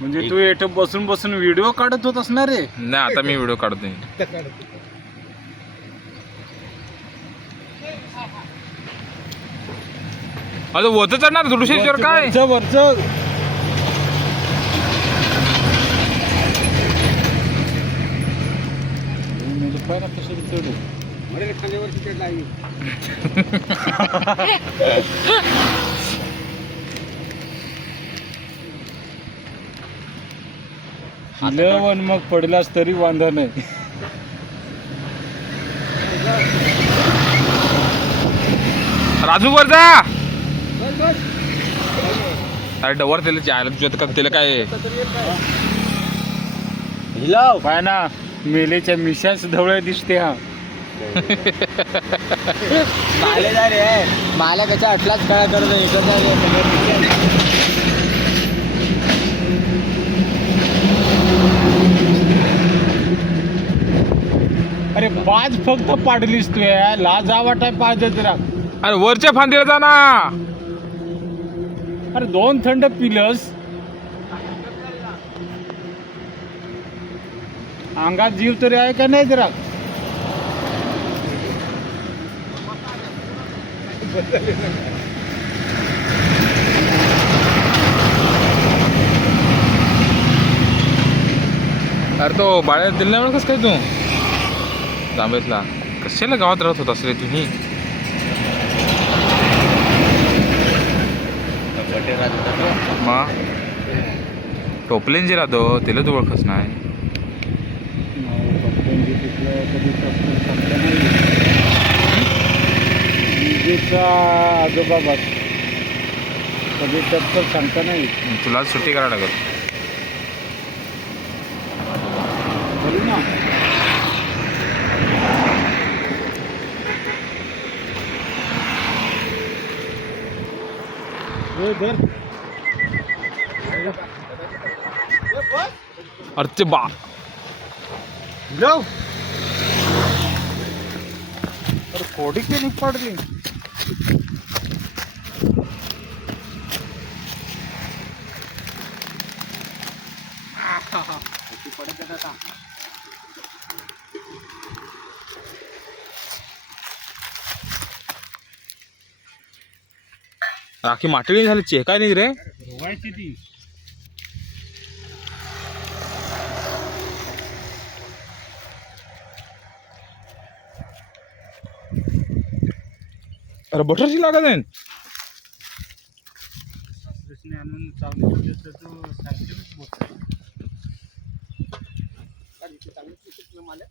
म्हणजे तू इथं बसून बसून व्हिडिओ काढत होत असणार रे? नाही आता मी व्हिडिओ काढतोय. अरे वरचं चढणार दृश्येश्वर काय वरचं वन मग पडलास तरी वांधा नाही. राजू वर जा. अरे डवर त्याला जायला तुझ्या का त्याला काय काय ना मेलेच्या मिशाच ढवळे दिसते. हा माल्या त्याच्या अटलाच काय करत अरे पाच फक्त पाडलीस तू लाज वाटाय पाच जरा. अरे वरच्या फांदीला जा ना. अरे 2 थंड पिलस अंगात जीव तरी आहे का नाही जरा. अरे तो बाळ्या दिल्या कसं काय तू जांभेतला कशाला गावात राहत होतास रे तुम्ही? मग टोपलेंजी राहतो त्याला तू ओळखच नाही. आजोबा बस कधी तर सांगता नाही. तुला सुट्टी करायला लागत. बोलू ना अरे ते बा तर कोडी के नाही पडली. राखी माटळी झाली चेकाय नाही रे. धुवायची ती. अरे बटरची लागत आहे. आणून चावली मला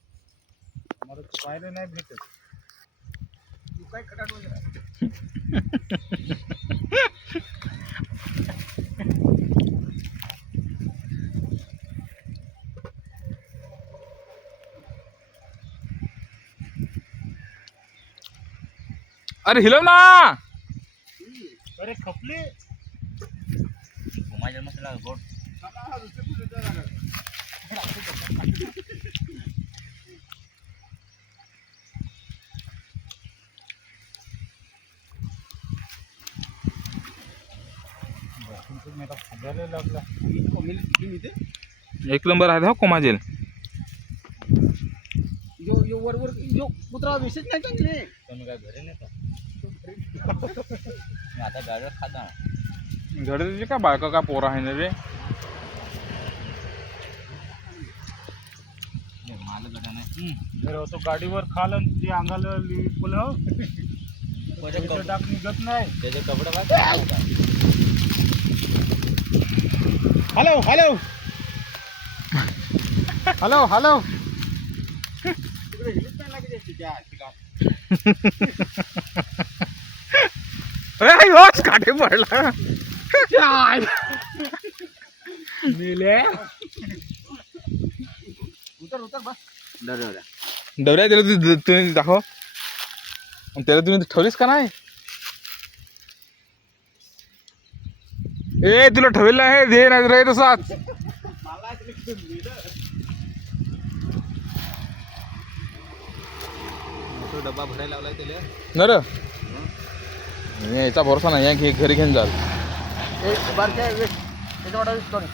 पाहिलं नाही भेटत. तू काय अरे हिलव ना. अरे खपली माझ्या मसाला गोड एक नंबर आहे हा कोमाजेल. वर कुत्रा विशेष नाही चांगले तुम्ही काय घरी नाही का? मी आता गाडीवर खाता घडे का बायका का पोरा आहे ना रे. मला गडा नाही तो गाडीवर खाल जे अंगाला लिपल टाक निघत नाही. त्याचे कपडे काय हॅलो हॅलो हॅलो हॅलो काटे पडला मेले. उतर बस डवऱ्या त्याला तुम्ही दाखव. त्याला तुम्ही ठेवलीस का नाही? ए तुला ठेवलेलं आहे दे नाही रे तसाच. डब्बा भरायला लावलाय त्याला न र याचा भरोसा नाही घरी घेऊन जाल. त्याच्या वाटा दिसतो नाही.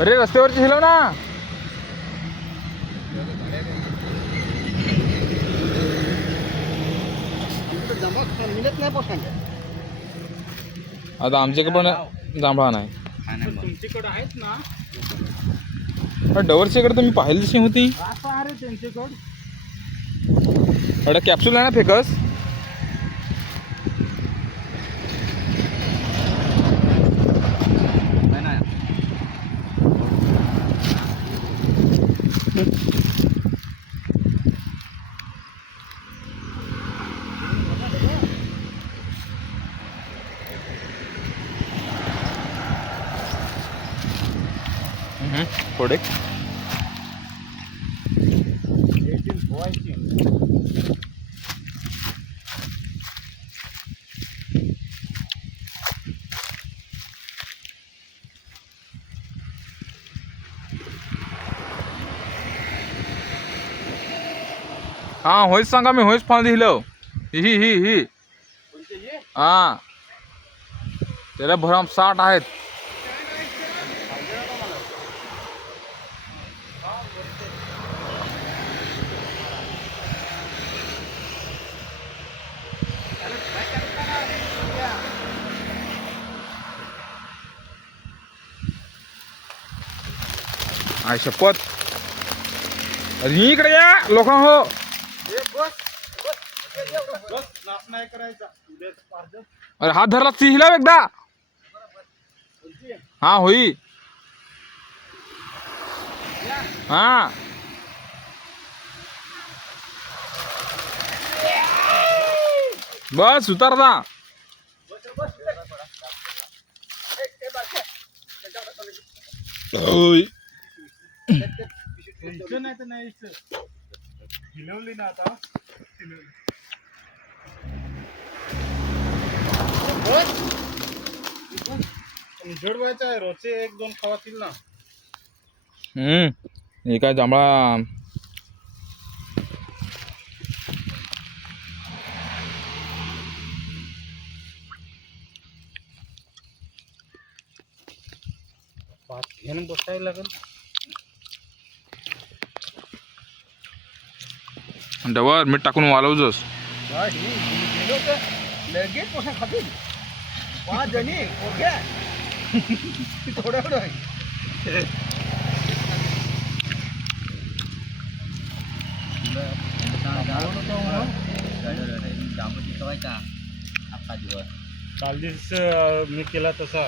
अरे रस्त्यावरची हिलव ना. आमच्याकडे जांभळा मिळत नाही पोस्टांच्या. आता आमच्याकडे पण जांभळा नाही. तुमच्याकडे आहेत ना डवरच्याकडे तर मी पाहिली तशी होती. असं आहे त्यांच्याकडं. एवढा कॅप्सूल आहे ना फेकस. थोडे हा होयच सांगा मी होयच फांदी हिलव. ही हा त्याला भरम 60 आहेत. आय शपथ. अरे इकडे या लोक हो. नाही करायचा. अरे हात धरला ती हिलाव एकदा. हा होई. हा बस उतरता. टेन्शन नाही तर नाही हिलवली ना आता. जोडवायचं आहे रोजचे 1-2 खावातील ना. हे काय जांभळा. घेऊन बसायला लागेल. डवर मीठ टाकून वालवजोस. लगेच पोषण खातील 5 जणी ओके. थोडं थोडं आहे. कालदीस मी केला तसा.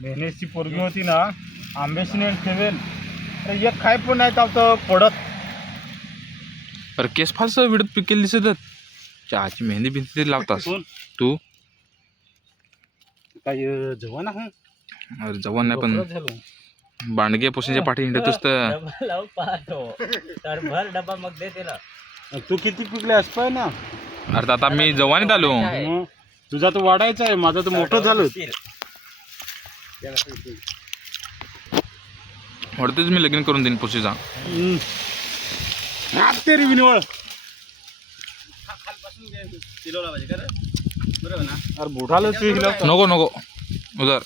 मेहनतची पोरगी होती ना. आंब्याशी ठेवेल तर एक खाय पण नाही तर पडत. अरे केस फारस विडत पिकेल दिसत. चहाची मेहंदी बिंदी लावतास कोण? तू. काय जवान आहे. अरे जवान नाही पण झालो. बांडगे पोषणच्या पाठी हिंडतोस तर. डबा मग दे त्याला. तू किती पिकले असपाय ना. अरे आता मी जवानीत आलो. मग तुझा तर वाढायचा आहे. माझा तर मोठं झालं. वाटतेच मी लगीन करून देईन पुशीचा. तेरी विनिवळ. अरे बुढाला नको नको उदर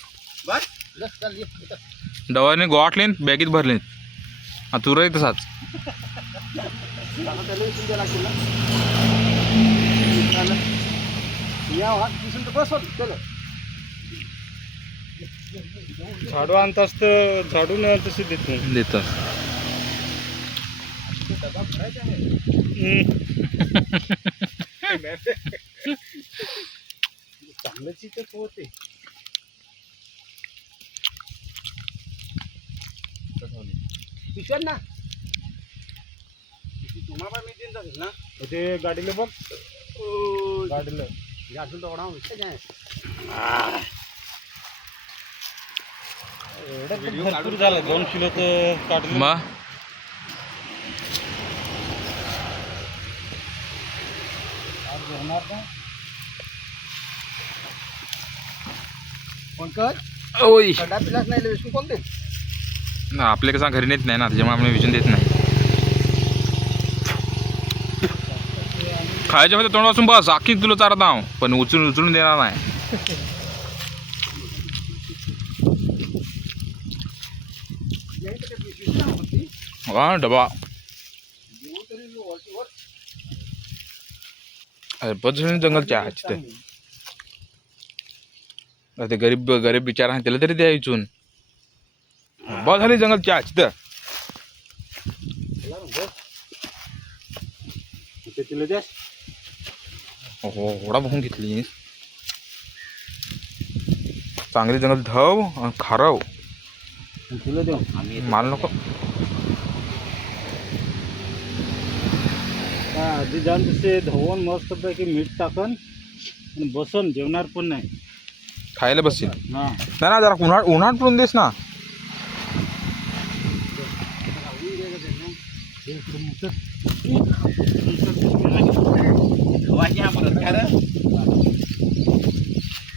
डवाने गोवाटले बॅगेत भरले. तू राही तसाच. झाडू आणतास तर झाडून तसे देत नाही. देतात. चांगलंच इथं होते. पिशव्यात ना तुम्हाला मी देऊन जाईल ना. ते गाडीला बघ. गाडीला अजून तर ओढा भरपूर झालं. 2 किलो तर काढलं. मग पंकज ओय खड्डा पिलाच नाही विसरून कोण दे. आपले कसं घरी नेत नाही ना त्याच्यामुळे आम्ही विजून देत नाही. खायच्या मध्ये तोंड वाचून बस आखी तुला चारत आहो पण उचलून उचलून देणार नाही. हा डबा अरे बस जंगलच्या ते ते गरीब गरीब बिचारा आहे त्याला तरी द्या इचून बस झाली जंगलच्या तिथं. तिला द्या. हो होडा बघून घेतली चांगली जंगल धव आणि खारव तुला देऊ आम्ही माल नको. आधी जाऊन तसे धवून मस्त पैकी मीठ टाकन आणि बसन जेवणार पण नाही. खायला बसशील हा नाही ना जरा उन्हात पडून देस ना.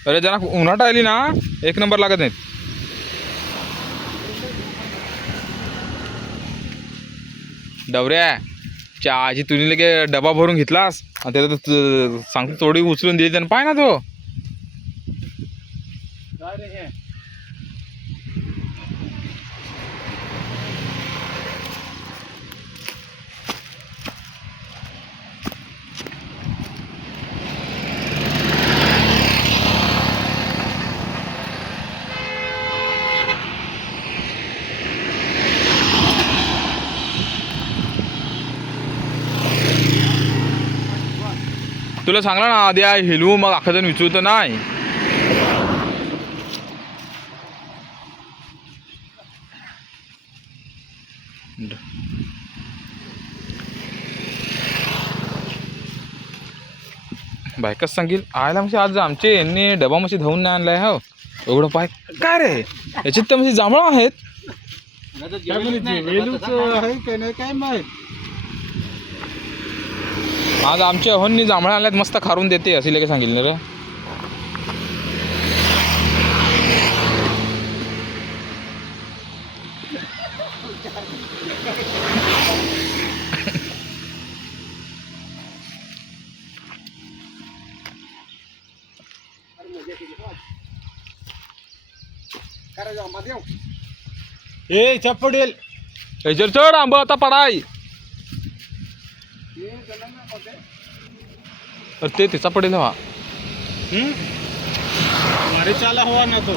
अरे जरा उन्हाट आली ना एक नंबर लागत नाहीत. डवऱ्या चहाची तुझी लगे डबा भरून घेतलास आणि त्याला सांगतो थोडी उचलून दिली त्यानं पाय ना तो. काय रे हे तुला सांगला ना आधी हेलू मग अख्खा जण विचारत नाही. बायकाच सांगेल आयला म्हणजे आज आमचे यांनी डबा म्हशी धावून नाही आणलाय हो एवढं पाय काय रे याच्यात त्या म्हणजे जांभळं आहेत. वेलूच आहे काय नाही काय माहित. आज आमच्या अहोंनी जांभळं आणल्यात मस्त खारून देते असे लेके सांगितलं रे. ए चपडेल याच्यावर चढ आंबा आता पडाय ते तिचा पडेल हवा. मारे चाला हवा ना तो